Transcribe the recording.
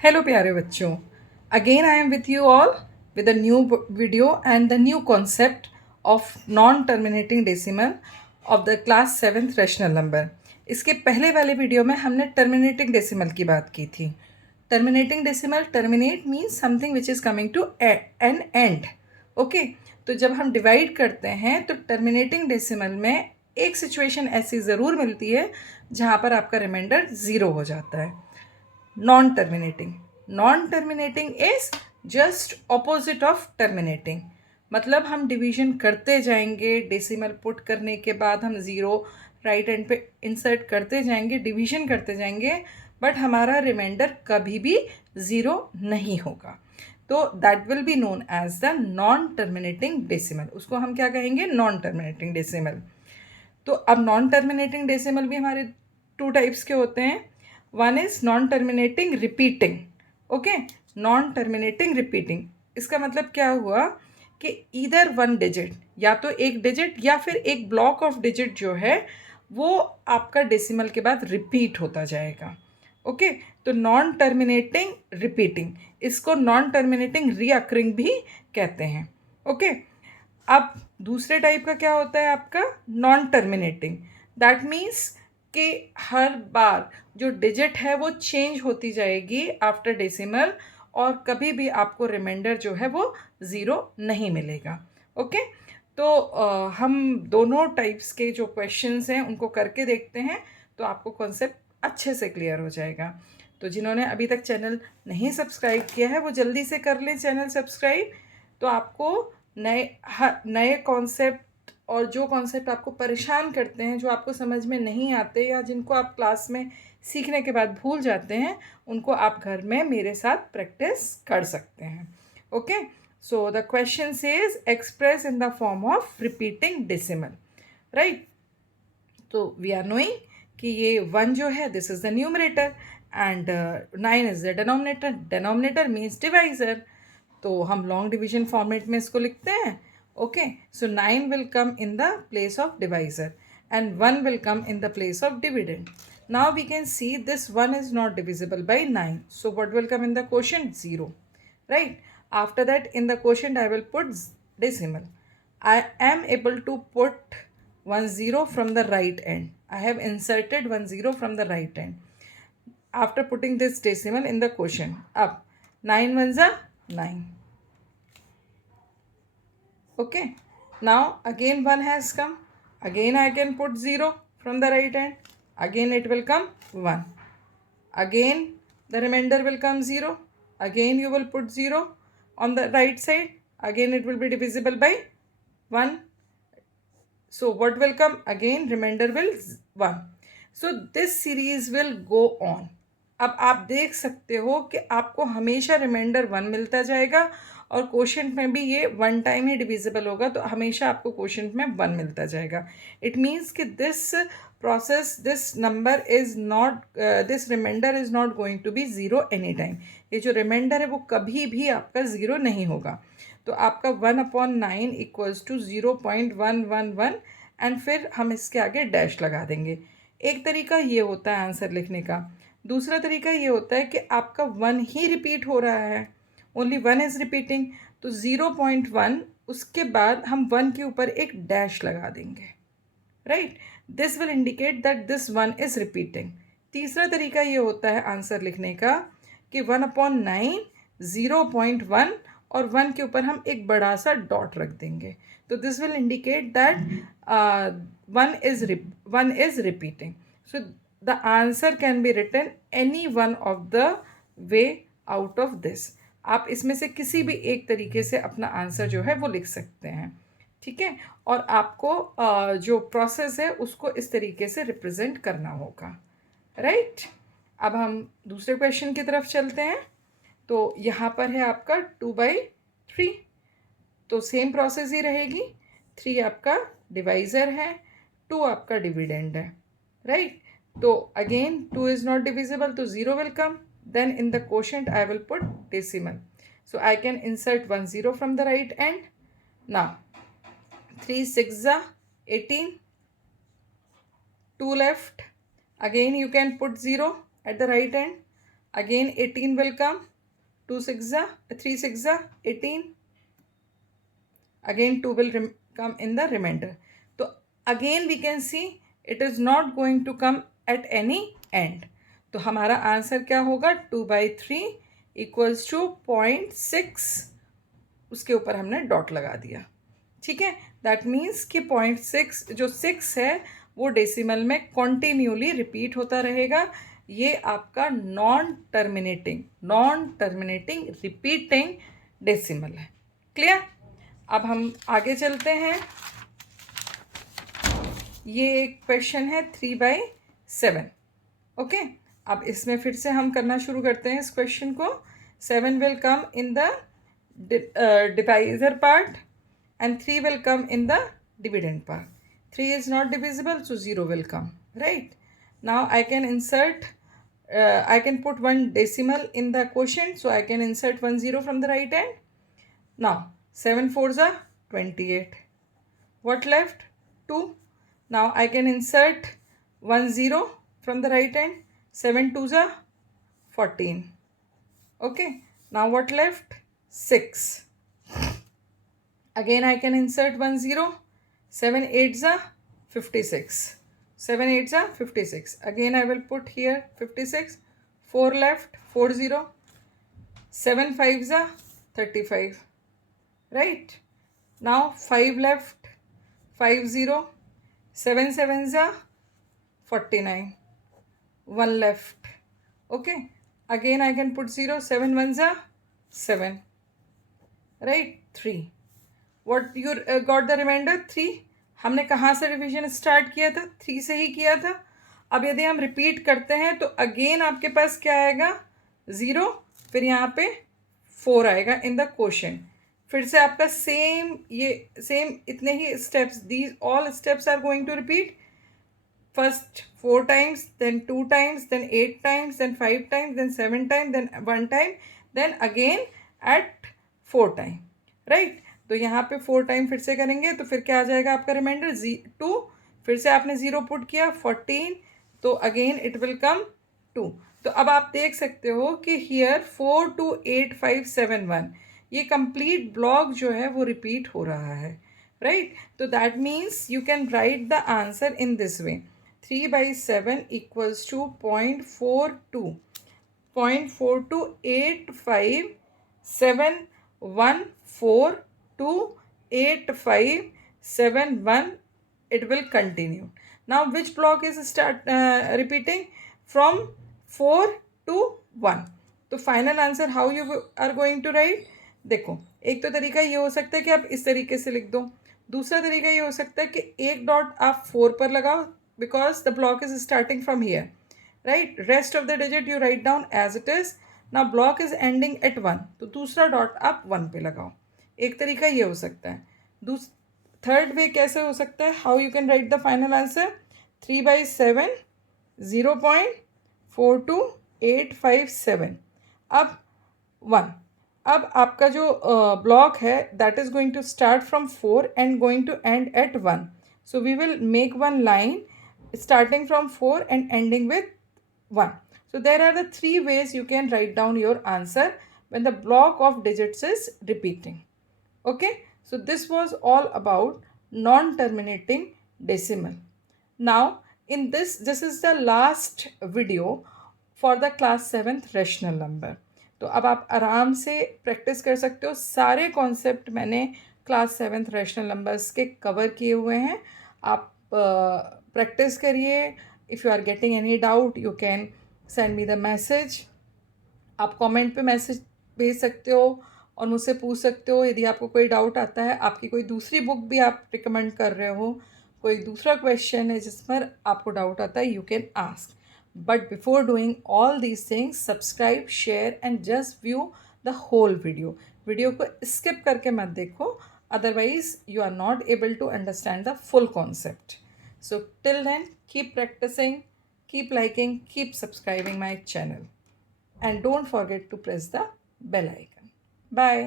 Hello प्यारे बच्चों, again I am with you all with a new video and the new concept of non-terminating decimal of the class 7th rational number. इसके पहले वाले video में हमने terminating decimal की बात की थी. Terminating decimal, terminate means something which is coming to an end. Okay, तो जब हम डिवाइड करते हैं तो टर्मिनेटिंग डेसिमल में एक सिचुएशन ऐसी ज़रूर मिलती है जहाँ पर आपका रिमाइंडर ज़ीरो हो जाता है. Non terminating is just opposite of terminating. मतलब हम डिवीजन करते जाएंगे, डेसिमल पुट करने के बाद हम ज़ीरो राइट एंड पे इंसर्ट करते जाएंगे, डिवीजन करते जाएंगे, बट हमारा रिमाइंडर कभी भी ज़ीरो नहीं होगा. तो that will be known as the non terminating decimal. उसको हम क्या कहेंगे? Non terminating decimal. तो अब नॉन टर्मिनेटिंग डेसिमल भी हमारे टू टाइप्स के होते हैं. One is non terminating repeating. Okay, non terminating repeating इसका मतलब क्या हुआ कि ईदर वन डिजिट, या तो एक डिजिट या फिर एक ब्लॉक ऑफ डिजिट जो है वो आपका डेसिमल के बाद रिपीट होता जाएगा. ओके, तो नॉन टर्मिनेटिंग रिपीटिंग, इसको नॉन टर्मिनेटिंग रीअकरिंग भी कहते हैं. ओके, अब दूसरे टाइप का क्या होता है आपका? Non terminating. दैट मीन्स कि हर बार जो डिजिट है वो चेंज होती जाएगी आफ्टर डेसिमल और कभी भी आपको रिमाइंडर जो है वो ज़ीरो नहीं मिलेगा. ओके, तो हम दोनों टाइप्स के जो क्वेश्चंस हैं उनको करके देखते हैं तो आपको कॉन्सेप्ट अच्छे से क्लियर हो जाएगा. तो जिन्होंने अभी तक चैनल नहीं सब्सक्राइब किया है वो जल्दी से कर लें चैनल सब्सक्राइब. तो आपको नए कॉन्सेप्ट और जो कॉन्सेप्ट आपको परेशान करते हैं, जो आपको समझ में नहीं आते या जिनको आप क्लास में सीखने के बाद भूल जाते हैं, उनको आप घर में मेरे साथ प्रैक्टिस कर सकते हैं. Okay, so the question says express in the form of repeating decimal. Right, तो वी आर नोइंग कि ये वन जो है this is the numerator and nine is the denominator. Denominator means divisor. तो हम लॉन्ग डिवीजन फॉर्मेट में इसको लिखते हैं. Okay, so 9 will come in the place of divisor and 1 will come in the place of dividend. Now we can see this 1 is not divisible by 9, so what will come in the quotient? 0. Right, after that in the quotient I will put decimal. I am able to put 10 from the right end. I have inserted 10 from the right end after putting this decimal in the quotient. Up 9 ones are 9. Okay, now again 1 has come. Again I can put 0 from the right hand. Again it will come 1. Again the remainder will come 0. Again you will put 0 on the right side. Again it will be divisible by 1. So what will come? Again remainder will 1. So this series will go on. अब आप देख सकते हो कि आपको हमेशा reminder 1 मिलता जाएगा और क्वोशंट में भी ये 1 टाइम ही डिविजिबल होगा, तो हमेशा आपको क्वोशंट में 1 मिलता जाएगा. इट मीन्स कि this process, this number is not, this remainder is not going to be zero any time. ये जो रिमाइंडर है वो कभी भी आपका ज़ीरो नहीं होगा. तो आपका 1/9 इक्वल्स टू 0.111 एंड फिर हम इसके आगे डैश लगा देंगे. एक तरीका ये होता है आंसर लिखने का. दूसरा तरीका ये होता है कि आपका 1 ही रिपीट हो रहा है, ओनली 1 इज़ रिपीटिंग, तो 0.1 उसके बाद हम 1 के ऊपर एक डैश लगा देंगे. Right, this will indicate that this 1 is repeating. तीसरा तरीका ये होता है आंसर लिखने का कि 1/9 0.1 और 1 के ऊपर हम एक बड़ा सा डॉट रख देंगे, तो this will indicate that 1 is repeating. So the answer can be written any one of the way out of this. आप इसमें से किसी भी एक तरीके से अपना आंसर जो है वो लिख सकते हैं. ठीक है, और आपको जो प्रोसेस है उसको इस तरीके से रिप्रेजेंट करना होगा. राइट, अब हम दूसरे क्वेश्चन की तरफ चलते हैं. तो यहाँ पर है आपका 2/3, तो सेम प्रोसेस ही रहेगी. 3 आपका डिवाइज़र है, 2 आपका डिविडेंड है. राइट, तो अगेन 2 इज़ नॉट डिविजिबल, तो 0 will come. Then in the quotient I will put decimal. So I can insert 10 from the right end. Now 3 6 are 18, 2 left. Again you can put 0 at the right end. Again 18 will come. 2 6 3 6 18. Again 2 will come in the remainder. So again we can see it is not going to come at any end. तो हमारा answer क्या होगा? 2/3 equals to 0.6. उसके ऊपर हमने dot लगा दिया. ठीक है, दैट मीन्स कि 0.6 जो 6 है वो डेसिमल में कॉन्टिन्यूली रिपीट होता रहेगा. ये आपका नॉन टर्मिनेटिंग रिपीटिंग डेसिमल है. क्लियर? अब हम आगे चलते हैं. ये एक क्वेश्चन है 3/7. ओके, अब इसमें फिर से हम करना शुरू करते हैं इस क्वेश्चन को. 7 will come in the divisor part and 3 will come in the dividend part. 3 is not divisible, so 0 will come, right? Now I can insert, I can put one decimal in the quotient, so I can insert 1 0 from the right hand. Now 7 4s are 28. What left? 2. Now I can insert 1 0 from the right hand. 7 2s are 14. Okay, now what left? 6. Again I can insert 1 0. 7 8s are 56. 7 8s are 56. Again I will put here 56. 4 left. 4 0. 7 5s are 35. Right? Now 5 left. 5 0. 7 7s are 49. 1 left. Okay, again I can put 0. 7 1s are 7. Right? 3. What you got the remainder? 3. हमने कहाँ से revision start किया था? 3 से ही किया था. अब यदि हम रिपीट करते हैं तो अगेन आपके पास क्या आएगा? 0. फिर यहाँ पे 4 आएगा इन द क्वोशंट. फिर से आपका सेम इतने ही steps, these all steps are going to repeat. First 4 times, then 2 times, then 8 times, then 5 times, then 7 times, then 1 time, then again at 4 time. Right? तो यहाँ पे 4 टाइम फिर से करेंगे तो फिर क्या आ जाएगा आपका रिमाइंडर? 2. फिर से आपने 0 पुट किया. 14. तो अगेन इट विल कम 2. तो अब आप देख सकते हो कि हियर 4 2 8 5 7 1 ये कंप्लीट ब्लॉक जो है वो रिपीट हो रहा है. राइट? तो that means you can write the answer in this way. 3/7 equals to 0.42. 0.428571428571. It will continue. Now which block is repeating? From 4 to 1. तो final answer how you are going to write? देखो, एक तो तरीका ये हो सकता है कि आप इस तरीके से लिख दो. दूसरा तरीका ये हो सकता है कि एक डॉट आप 4 पर लगाओ, because the block is starting from here, right? Rest of the digit you write down as it is. Now block is ending at 1, तो दूसरा डॉट आप 1 पे लगाओ. एक तरीका ये हो सकता है. थर्ड वे कैसे हो सकता है? How you can write the final answer? 3/7 0.42857 अब 1. अब आपका जो ब्लॉक है that is going to start from 4 and going to end at 1. So we will make one line starting from 4 and ending with 1. So there are the 3 ways you can write down your answer when the block of digits is repeating. Okay, so this was all about non-terminating decimal. Now in this is the last video for the class 7th rational number. तो अब आप आराम से practice कर सकते हो. सारे concept मैंने क्लास 7th रैशनल नंबर्स के कवर किए हुए हैं. आप प्रैक्टिस करिए. If you are getting any doubt you can send me the message. आप कमेंट पे मैसेज भेज सकते हो और मुझसे पूछ सकते हो यदि आपको कोई डाउट आता है. आपकी कोई दूसरी बुक भी आप रिकमेंड कर रहे हो, कोई दूसरा क्वेश्चन है जिस पर आपको डाउट आता है, you can ask. But before doing all these things subscribe, share and just view the whole video. Video को स्किप करके मत देखो, otherwise you are not able to understand the full concept. So till then, keep practicing, keep liking, keep subscribing my channel, and don't forget to press the bell icon. Bye.